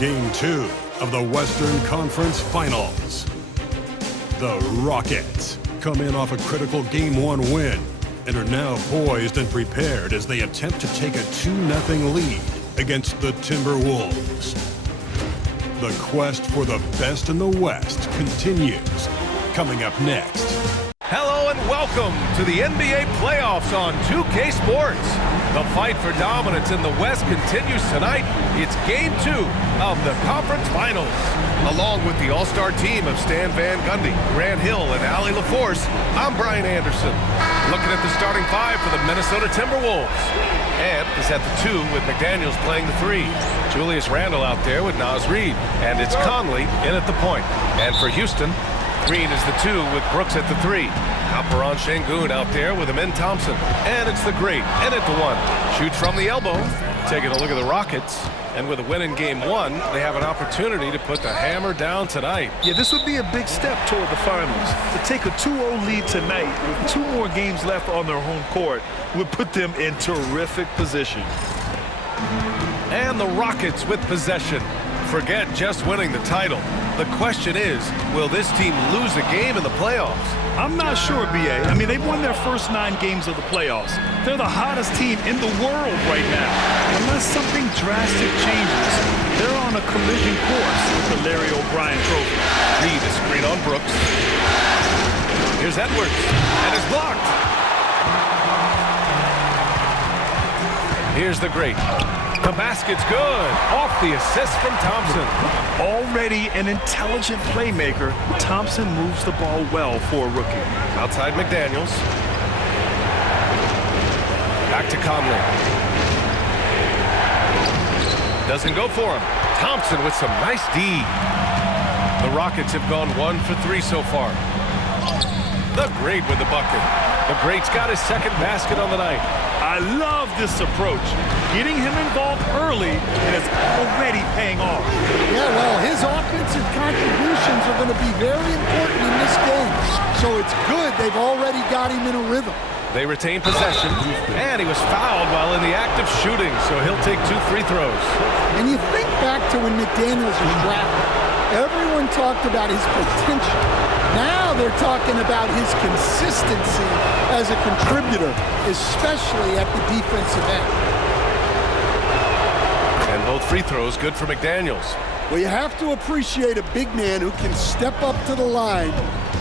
Game 2 of the Western Conference Finals. The Rockets come in off a critical Game 1 win and are now poised and prepared as they attempt to take a 2-0 lead against the Timberwolves. The quest for the best in the West continues. Coming up next. Hello and welcome to the NBA playoffs on 2K Sports. The fight for dominance in the West continues tonight. It's Game 2 of the Conference Finals. Along with the all-star team of Stan Van Gundy, Grant Hill, and Allie LaForce, I'm Brian Anderson. Looking at the starting five for the Minnesota Timberwolves. Ant is at the 2 with McDaniels playing the 3. Julius Randle out there with Naz Reid. And it's Conley in at the point. And for Houston, Green is the 2 with Brooks at the 3. Alperen Sengun out there with Amin Thompson. And it's the great in at the 1. Shoots from the elbow. Taking a look at the Rockets. And with a win in Game 1, they have an opportunity to put the hammer down tonight. Yeah, this would be a big step toward the finals. To take a 2-0 lead tonight with 2 more games left on their home court would put them in terrific position. And the Rockets with possession. Forget just winning the title. The question is, will this team lose a game in the playoffs? I'm not sure, B.A. I mean, they've won their first 9 games of the playoffs. They're the hottest team in the world right now. Unless something drastic changes, they're on a collision course with the Larry O'Brien Trophy. Reid is screen on Brooks. Here's Edwards, and it's blocked. Here's the great. The basket's good. Off the assist from Thompson. Already an intelligent playmaker, Thompson moves the ball well for a rookie. Outside McDaniels. Back to Conley. Doesn't go for him. Thompson with some nice D. The Rockets have gone 1 for 3 so far. The great with the bucket. The great's got his second basket on the night. I love this approach. Getting him involved early, and it's already paying off. Yeah, well, his offensive contributions are going to be very important in this game. So it's good they've already got him in a rhythm. They retain possession, and he was fouled while in the act of shooting, so he'll take 2 free throws. And you think back to when McDaniels was drafted. Everyone talked about his potential. Now they're talking about his consistency as a contributor, especially at the defensive end. And both free throws good for McDaniels. Well, you have to appreciate a big man who can step up to the line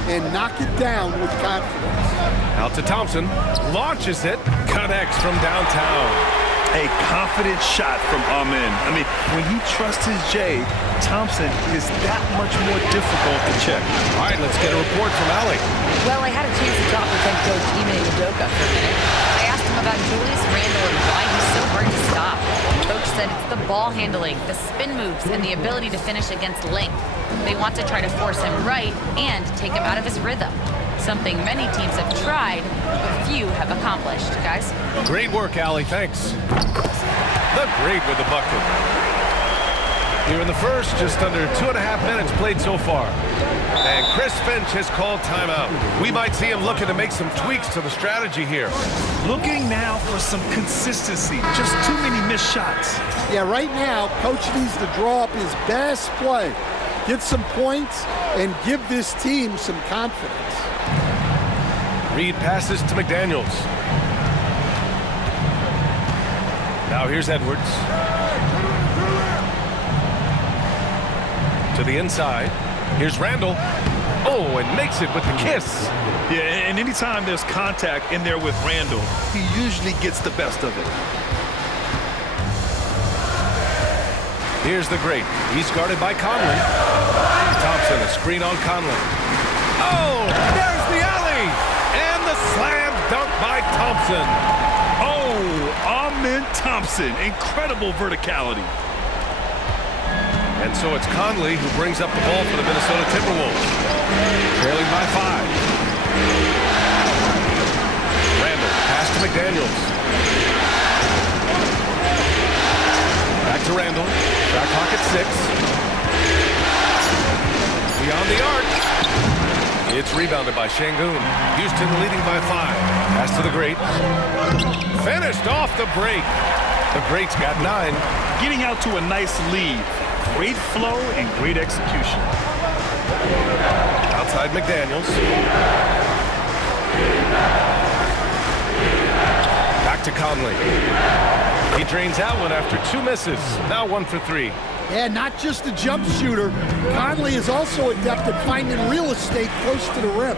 and knock it down with confidence. Out to Thompson. Launches it. Connects from downtown. A confident shot from Amin. I mean, when he trusts his J, Thompson is that much more difficult to check. All right, let's get a report from Allie. Well, I had a chance to talk with head coach Ime Udoka for a minute. I asked him about Julius Randle and why he's so hard to stop. Coach said it's the ball handling, the spin moves, and the ability to finish against length. They want to try to force him right and take him out of his rhythm. Something many teams have tried, but few have accomplished, guys. Great work, Allie. Thanks. The great with the bucket. Here in the first, just under 2.5 minutes played so far. And Chris Finch has called timeout. We might see him looking to make some tweaks to the strategy here. Looking now for some consistency. Just too many missed shots. Yeah, right now, coach needs to draw up his best play, get some points, and give this team some confidence. Reid passes to McDaniels. Now here's Edwards. To the inside. Here's Randle. Oh, and makes it with the kiss. Yeah, and anytime there's contact in there with Randle, he usually gets the best of it. Here's the great. He's guarded by Conley. Thompson, a screen on Conley. Oh, there's the alley! And the slam dunk by Thompson. Oh, Amin Thompson. Incredible verticality. And so it's Conley who brings up the ball for the Minnesota Timberwolves. Trailing by 5. Randle, pass to McDaniels. Back to Randle. Shot clock at 6. Beyond the arc. It's rebounded by Sengun. Houston leading by 5. Pass to the great. Finished off the break. The great's got 9. Getting out to a nice lead. Great flow and great execution. Outside McDaniels. Back to Conley. He drains that one after 2 misses. Now 1 for 3. Yeah, not just a jump shooter. Conley is also adept at finding real estate close to the rim.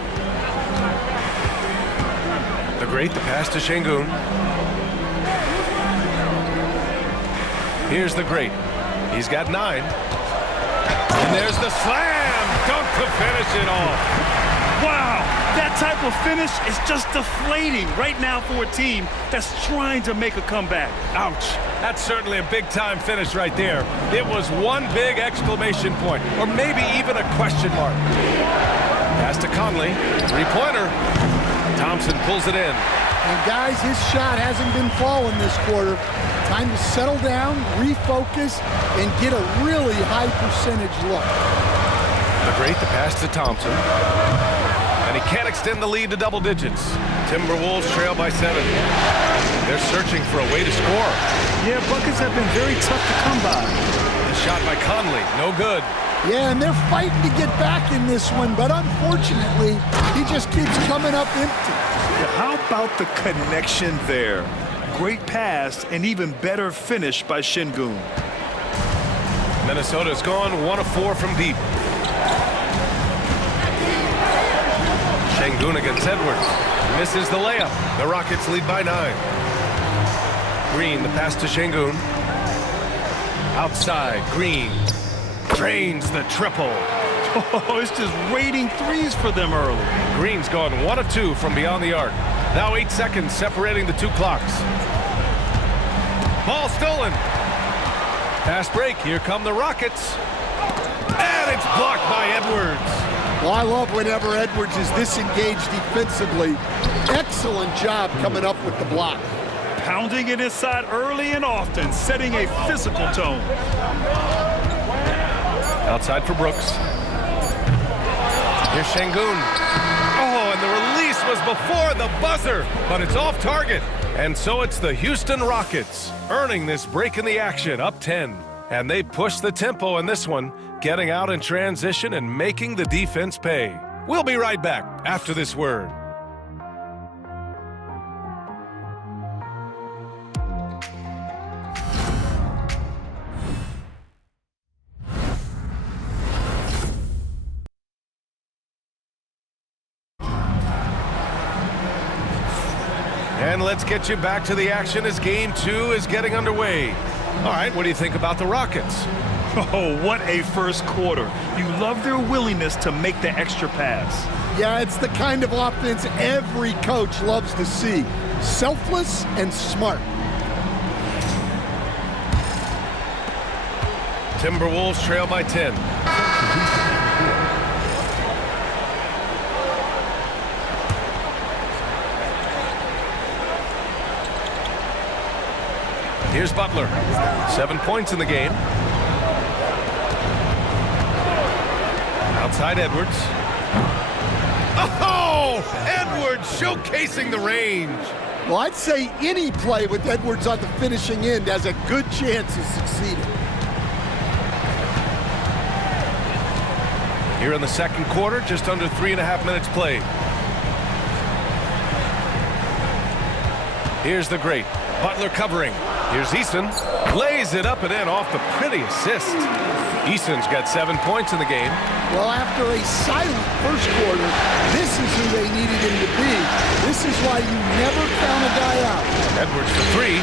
The great, the pass to Şengün. Here's the great. He's got 9. And there's the slam dunk to finish it off. Wow, that type of finish is just deflating right now for a team that's trying to make a comeback. Ouch. That's certainly a big-time finish right there. It was one big exclamation point, or maybe even a question mark. Pass to Conley. Three-pointer. Thompson pulls it in. And guys, his shot hasn't been falling this quarter. Time to settle down, refocus, and get a really high percentage look. The great, the pass to Thompson. And he can't extend the lead to double digits. Timberwolves trail by 7. They're searching for a way to score. Yeah, buckets have been very tough to come by. The shot by Conley, no good. Yeah, and they're fighting to get back in this one, but unfortunately, he just keeps coming up empty. How about the connection there? Great pass and even better finish by Şengün. Minnesota's gone 1 of 4 from deep. Şengün against Edwards. Misses the layup. The Rockets lead by 9. Green, the pass to Şengün. Outside, Green drains the triple. Oh, it's just raining threes for them early. Green's gone 1 of 2 from beyond the arc. Now 8 seconds separating the 2 clocks. Ball stolen. Fast break. Here come the Rockets. And it's blocked by Edwards. Well, I love whenever Edwards is disengaged defensively. Excellent job coming up with the block. Pounding it inside early and often, setting a physical tone. Outside for Brooks. Here's Şengün. Oh, and the release was before the buzzer, but it's off target. And so it's the Houston Rockets earning this break in the action, up 10. And they push the tempo in this one, getting out in transition and making the defense pay. We'll be right back after this word. And let's get you back to the action as Game 2 is getting underway. All right, what do you think about the Rockets? Oh, what a first quarter. You love their willingness to make the extra pass. Yeah, it's the kind of offense every coach loves to see. Selfless and smart. Timberwolves trail by 10. Here's Butler. 7 points in the game. Outside Edwards. Oh! Edwards showcasing the range. Well, I'd say any play with Edwards on the finishing end has a good chance of succeeding. Here in the second quarter, just under 3.5 minutes played. Here's the great. Butler covering. Here's Eason. Lays it up and in off the pretty assist. Eason's got 7 points in the game. Well, after a silent first quarter, this is who they needed him to be. This is why you never count a guy out. Edwards for 3.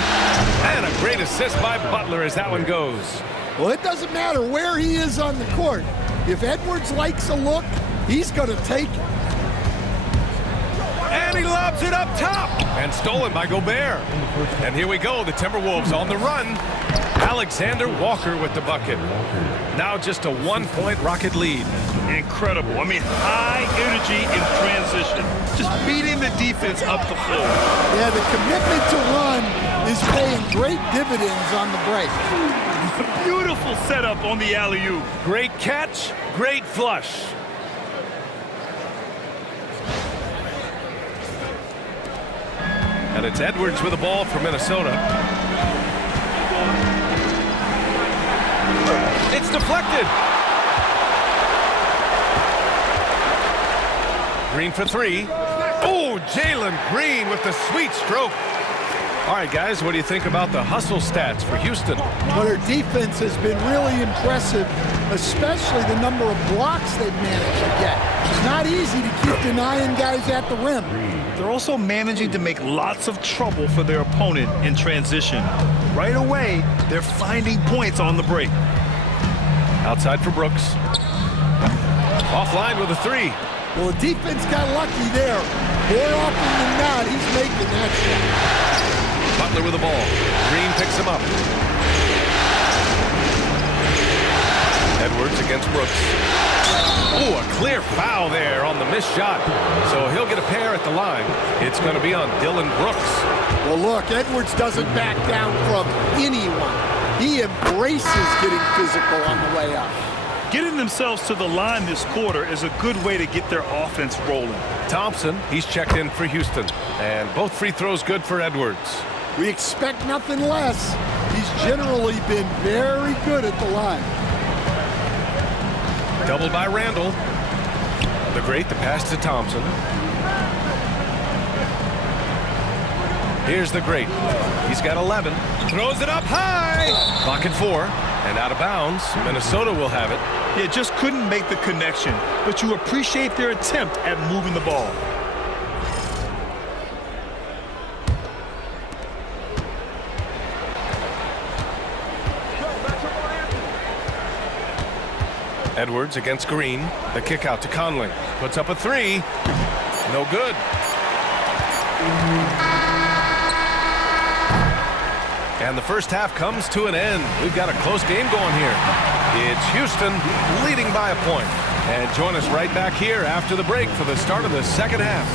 And a great assist by Butler as that one goes. Well, it doesn't matter where he is on the court. If Edwards likes a look, he's going to take it. And he lobs it up top. And stolen by Gobert. And here we go, the Timberwolves on the run. Alexander Walker with the bucket. Now just a 1-point Rocket lead. Incredible. I mean, high energy in transition. Just beating the defense up the floor. Yeah, the commitment to run is paying great dividends on the break. Beautiful setup on the alley-oop. Great catch, great flush. And it's Edwards with the ball for Minnesota. It's deflected. Green for three. Oh, Jalen Green with the sweet stroke. All right, guys, what do you think about the hustle stats for Houston? Well, their defense has been really impressive, especially the number of blocks they've managed to get. It's not easy to keep denying guys at the rim. They're also managing to make lots of trouble for their opponent in transition. Right away, they're finding points on the break. Outside for Brooks. Offline with a three. Well, the defense got lucky there. More often than not, he's making that shot. Butler with the ball. Green picks him up. Edwards against Brooks. Oh, a clear foul there on the missed shot. So he'll get a pair at the line. It's going to be on Dylan Brooks. Well, look, Edwards doesn't back down from anyone. He embraces getting physical on the way up. Getting themselves to the line this quarter is a good way to get their offense rolling. Thompson, he's checked in for Houston. And both free throws good for Edwards. We expect nothing less. He's generally been very good at the line. Doubled by Randall. The great, the pass to Thompson. Here's the great. He's got 11. Throws it up high. Clock at 4. And out of bounds. Minnesota will have it. Yeah, just couldn't make the connection. But you appreciate their attempt at moving the ball. Edwards against Green. The kick out to Conley. Puts up a three. No good. And the first half comes to an end. We've got a close game going here. It's Houston leading by a point. And join us right back here after the break for the start of the second half.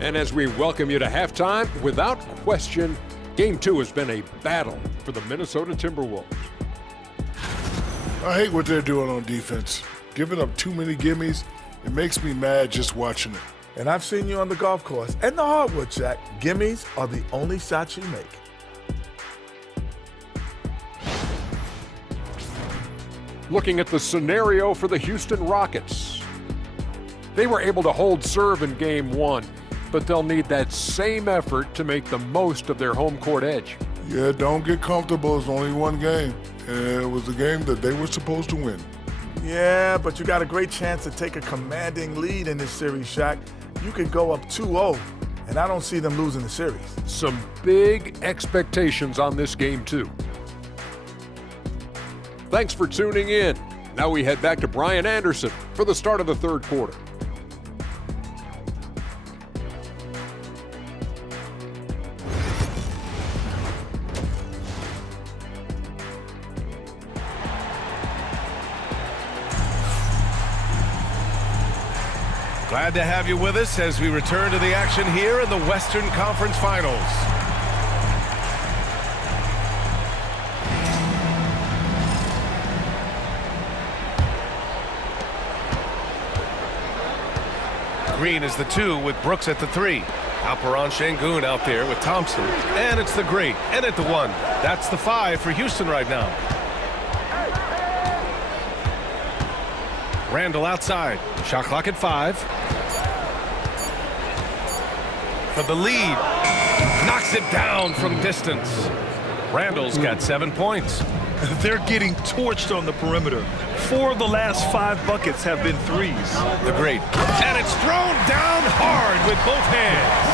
And as we welcome you to halftime, without question, Game 2 has been a battle for the Minnesota Timberwolves. I hate what they're doing on defense. Giving up too many gimmies, it makes me mad just watching it. And I've seen you on the golf course and the hardwood track. Gimmies are the only shots you make. Looking at the scenario for the Houston Rockets. They were able to hold serve in Game 1, but they'll need that same effort to make the most of their home court edge. Yeah, don't get comfortable. It's only one game. And it was a game that they were supposed to win. Yeah, but you got a great chance to take a commanding lead in this series, Shaq. You could go up 2-0, and I don't see them losing the series. Some big expectations on this game, too. Thanks for tuning in. Now we head back to Brian Anderson for the start of the third quarter. Glad to have you with us as we return to the action here in the Western Conference Finals. Green is the 2 with Brooks at the 3. Alperon Şengün out there with Thompson. And it's the great. And at the 1. That's the 5 for Houston right now. Randall outside. Shot clock at 5. For the lead. Knocks it down from distance. Randall's got 7 points. They're getting torched on the perimeter. 4 of the last 5 buckets have been threes. The great. And it's thrown down hard with both hands.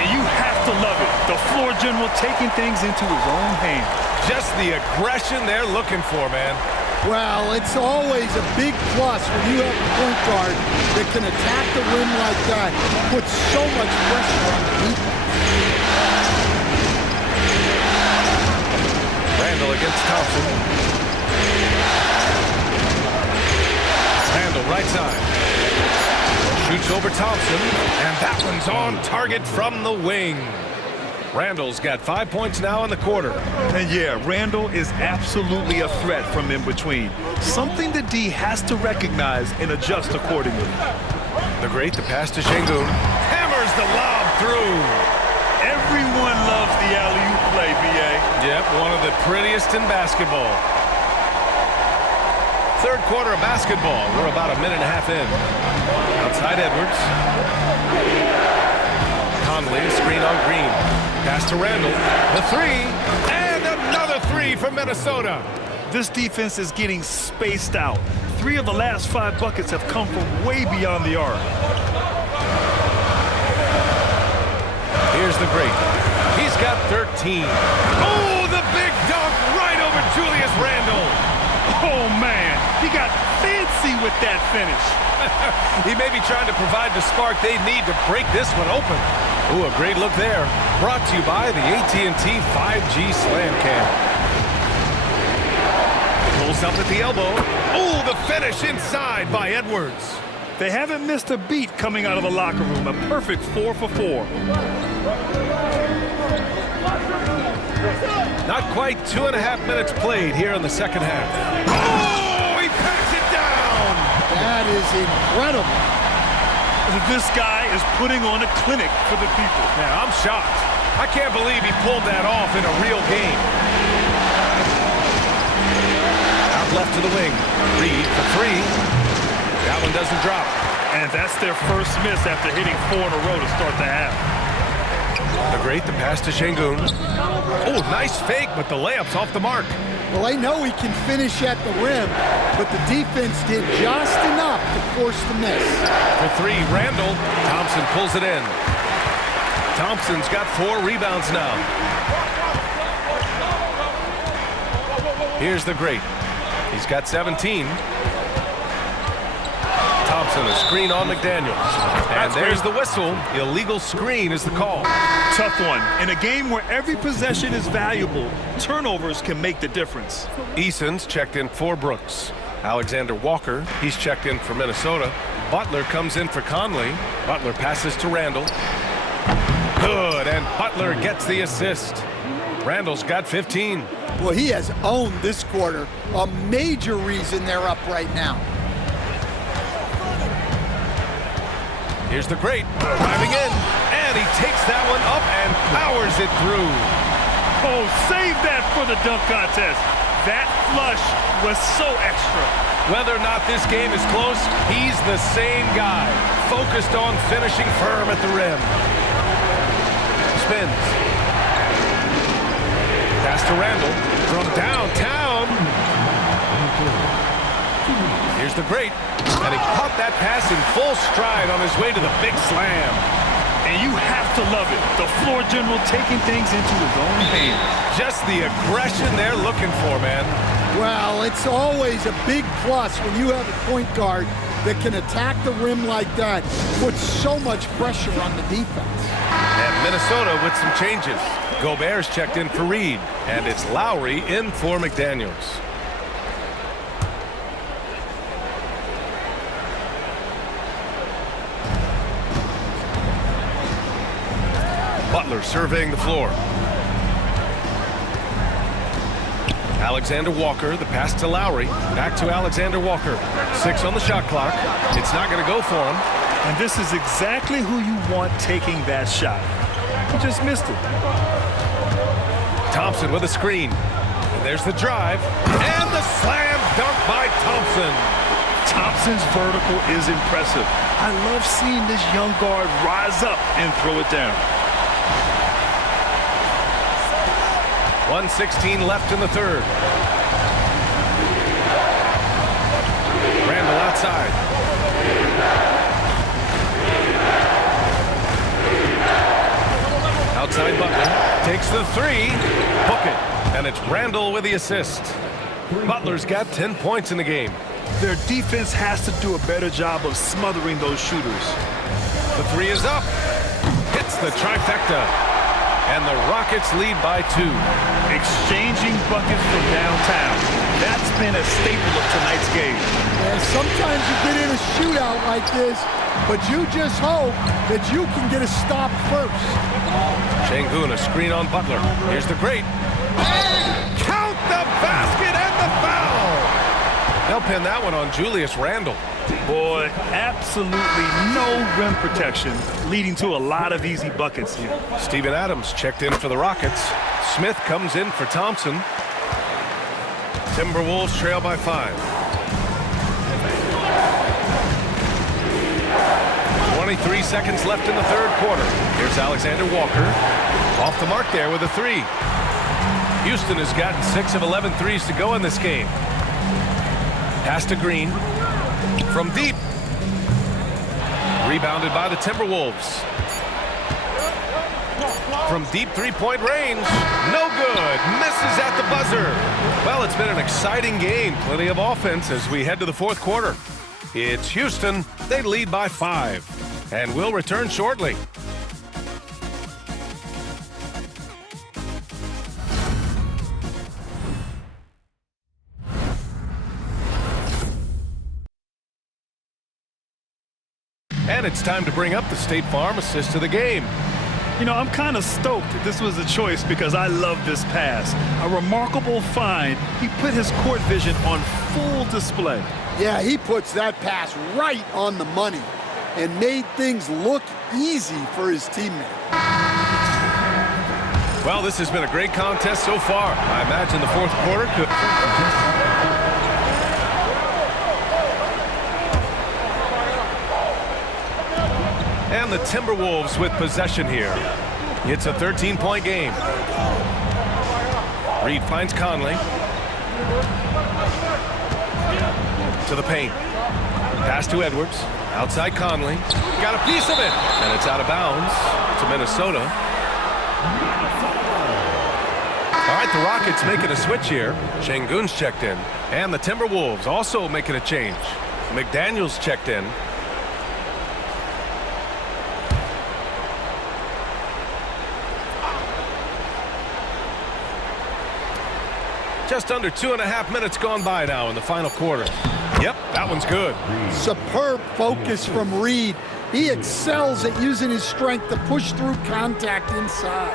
And you have to love it. The floor general taking things into his own hands. Just the aggression they're looking for, man. Well, it's always a big plus when you have a point guard that can attack the rim like that, put so much pressure on the defense. Randall against Thompson. Randall right side. Shoots over Thompson, and that one's on target from the wing. Randall's got 5 points now in the quarter. And yeah, Randall is absolutely a threat from in between. Something the D has to recognize and adjust accordingly. The pass to Şengün. Hammers the lob through. Everyone loves the alley-oop play, B.A. Yep, one of the prettiest in basketball. Third quarter of basketball. We're about a minute and a half in. Outside Edwards. Conley, screen on Green. Pass to Randall. The three. And another three from Minnesota. This defense is getting spaced out. 3 of the last 5 buckets have come from way beyond the arc. Here's the great. He's got 13. Oh, the big dunk right over Julius Randle. Oh, man. He got fancy with that finish. He may be trying to provide the spark they need to break this one open. Ooh, a great look there. Brought to you by the AT&T 5G Slam Cam. Pulls up at the elbow. Ooh, the finish inside by Edwards. They haven't missed a beat coming out of the locker room. A perfect 4 for 4. Not quite 2.5 minutes played here in the second half. Oh, he packs it down. That is incredible. This guy is putting on a clinic for the people. Yeah, I'm shocked. I can't believe he pulled that off in a real game. Out left to the wing. Reed for 3. That one doesn't drop. And that's their first miss after hitting 4 in a row to start the half. The pass to Şengün. Oh, nice fake, but the layup's off the mark. Well, they know he can finish at the rim, but the defense did just enough to force the miss. For 3, Randall. Thompson pulls it in. Thompson's got 4 rebounds now. Here's the great. He's got 17. Thompson, a screen on McDaniels. And there's the whistle. Illegal screen is the call. Tough one. In a game where every possession is valuable, turnovers can make the difference. Eason's checked in for Brooks. Alexander Walker, he's checked in for Minnesota. Butler comes in for Conley. Butler passes to Randall. Good, and Butler gets the assist. Randall's got 15. Well, he has owned this quarter. A major reason they're up right now. Here's the great, driving in, and he takes that one up and powers it through. Oh, save that for the dunk contest. That flush was so extra. Whether or not this game is close, he's the same guy, focused on finishing firm at the rim. Spins. Pass to Randall from downtown. Here's the great, and he caught that pass in full stride on his way to the big slam. And you have to love it. The floor general taking things into his own hands. Just the aggression they're looking for, man. Well, it's always a big plus when you have a point guard that can attack the rim like that, put so much pressure on the defense. And Minnesota with some changes. Gobert's checked in for Reed, and it's Lowry in for McDaniels. Butler surveying the floor. Alexander Walker, the pass to Lowry. Back to Alexander Walker. 6 on the shot clock. It's not going to go for him. And this is exactly who you want taking that shot. He just missed it. Thompson with a screen. And there's the drive. And the slam dunk by Thompson. Thompson's vertical is impressive. I love seeing this young guard rise up and throw it down. 1:16 left in the third. Randall outside. Outside Butler. Takes the 3. Book it. And it's Randall with the assist. Butler's got 10 points in the game. Their defense has to do a better job of smothering those shooters. The 3 is up. Hits the trifecta. And the Rockets lead by 2. Exchanging buckets from downtown. That's been a staple of tonight's game. And sometimes you get in a shootout like this, but you just hope that you can get a stop first. Şengün, a screen on Butler. Here's the great. Count the basket and the foul. They'll pin that one on Julius Randle. Boy, absolutely no rim protection, leading to a lot of easy buckets here. Steven Adams checked in for the Rockets. Smith comes in for Thompson. Timberwolves trail by 5. 23 seconds left in the third quarter. Here's Alexander Walker. Off the mark there with a 3. Houston has gotten 6 of 11 threes to go in this game. Pass to Green. From deep. Rebounded by the Timberwolves. From deep three-point range. No good. Misses at the buzzer. Well, it's been an exciting game. Plenty of offense as we head to the fourth quarter. It's Houston. They lead by 5. And we'll return shortly. And it's time to bring up the State Farm assist of the game. You know, I'm kind of stoked that this was a choice because I love this pass. A remarkable find. He put his court vision on full display. Yeah, he puts that pass right on the money and made things look easy for his teammate. Well, this has been a great contest so far. I imagine the fourth quarter could... And the Timberwolves with possession here. It's a 13-point game. Reed finds Conley. To the paint. Pass to Edwards. Outside Conley. Got a piece of it. And it's out of bounds to Minnesota. All right, the Rockets making a switch here. Şengün's checked in. And the Timberwolves also making a change. McDaniels checked in. Just under 2.5 minutes gone by now in the final quarter. Yep, that one's good. Superb focus from Reed. He excels at using his strength to push through contact inside.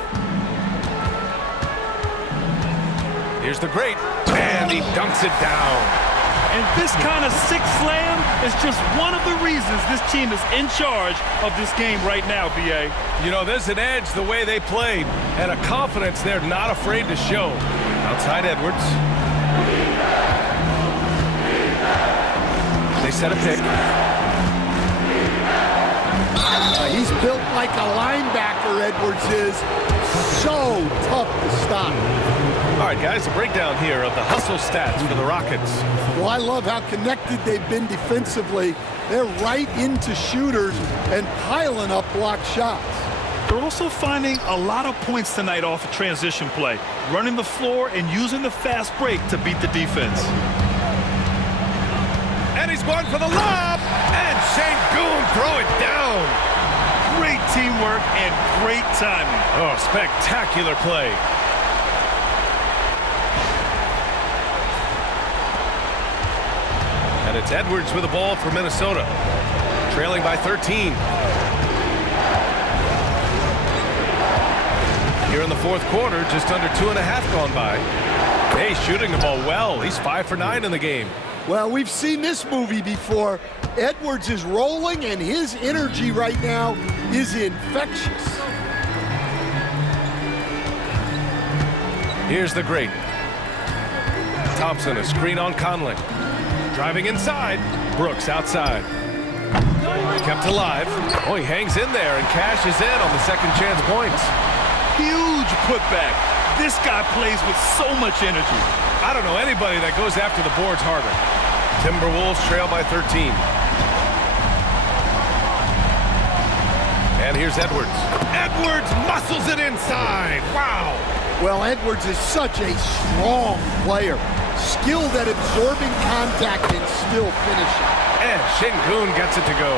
Here's the great, and he dunks it down. And this kind of sick slam is just one of the reasons this team is in charge of this game right now, B.A. You know, there's an edge the way they played, and a confidence they're not afraid to show. Outside Edwards. They set a pick. He's built like a linebacker, Edwards is. So tough to stop. All right, guys, a breakdown here of the hustle stats for the Rockets. Well, I love how connected they've been defensively. They're right into shooters and piling up blocked shots. They're also finding a lot of points tonight off a transition play, running the floor and using the fast break to beat the defense. And he's going for the lob, and Şengün throw it down. Great teamwork and great timing. Oh, spectacular play. And it's Edwards with the ball for Minnesota, trailing by 13. Here in the fourth quarter, just under 2.5 gone by. Hey, shooting the ball well. He's 5 for 9 in the game. Well, we've seen this movie before. Edwards is rolling, and his energy right now is infectious. Here's the great. Thompson, a screen on Conley. Driving inside. Brooks outside. Kept alive. Oh, he hangs in there and cashes in on the second chance points. Huge putback. This guy plays with so much energy. I don't know anybody that goes after the boards harder. Timberwolves trail by 13. And here's Edwards. Edwards muscles it inside. Wow. Well, Edwards is such a strong player. Skilled at absorbing contact and still finishing. And Şengün gets it to go.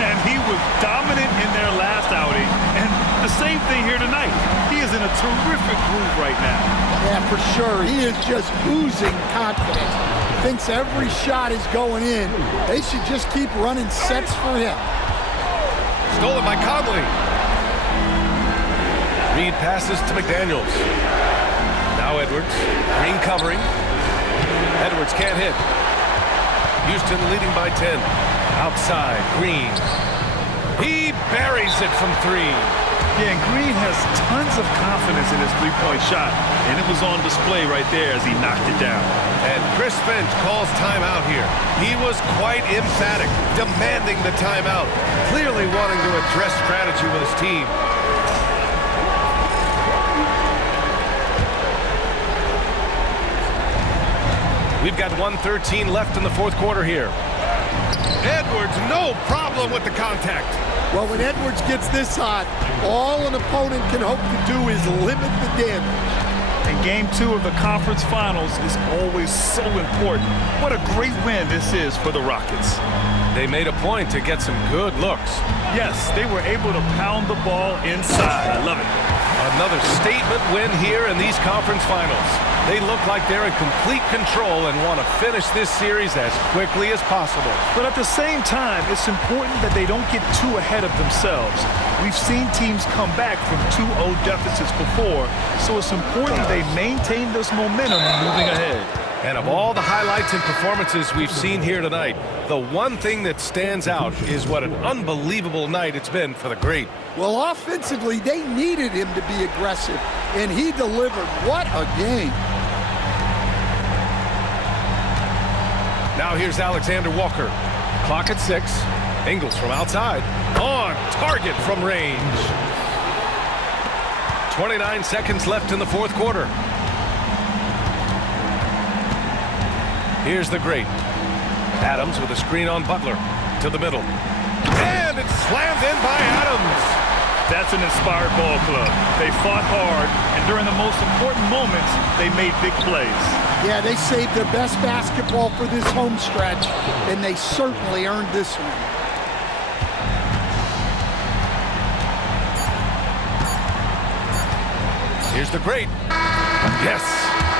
And he was dominant in their last outing. And the same thing here tonight. He is in a terrific groove right now. Yeah, for sure. He is just oozing confidence. Thinks every shot is going in. They should just keep running sets for him. Stolen by Conley. Reed passes to McDaniels. Now Edwards. Green covering. Edwards can't hit. Houston leading by 10. Outside, Green. He buries it from 3. Yeah, and Green has tons of confidence in his three-point shot, and it was on display right there as he knocked it down. And Chris Finch calls timeout here. He was quite emphatic, demanding the timeout, clearly wanting to address strategy with his team. We've got 1:13 left in the fourth quarter here. Edwards, no problem with the contact. Well, when Edwards gets this hot, all an opponent can hope to do is limit the damage. And Game 2 of the conference finals is always so important. What a great win this is for the Rockets. They made a point to get some good looks. Yes, they were able to pound the ball inside. I love it. Another statement win here in these conference finals. They look like they're in complete control and want to finish this series as quickly as possible. But at the same time, it's important that they don't get too ahead of themselves. We've seen teams come back from 2-0 deficits before, so it's important they maintain this momentum moving ahead. And of all the highlights and performances we've seen here tonight, the one thing that stands out is what an unbelievable night it's been for the great. Well, offensively, they needed him to be aggressive, and he delivered. What a game. Now here's Alexander Walker. Clock at 6. Ingles from outside. On target from range. 29 seconds left in the fourth quarter. Here's the great. Adams with a screen on Butler. To the middle. And it's slammed in by Adams. That's an inspired ball club. They fought hard, and during the most important moments, they made big plays. Yeah, they saved their best basketball for this home stretch, and they certainly earned this one. Here's the great. Yes.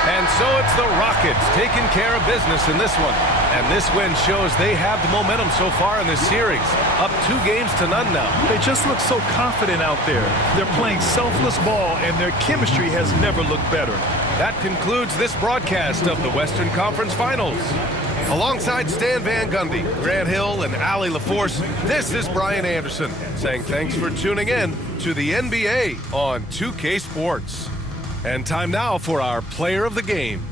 And so it's the Rockets taking care of business in this one. And this win shows they have the momentum so far in this series. Up 2-0 now. They just look so confident out there. They're playing selfless ball, and their chemistry has never looked better. That concludes this broadcast of the Western Conference Finals. Alongside Stan Van Gundy, Grant Hill, and Allie LaForce, this is Brian Anderson saying thanks for tuning in to the NBA on 2K Sports. And time now for our player of the game.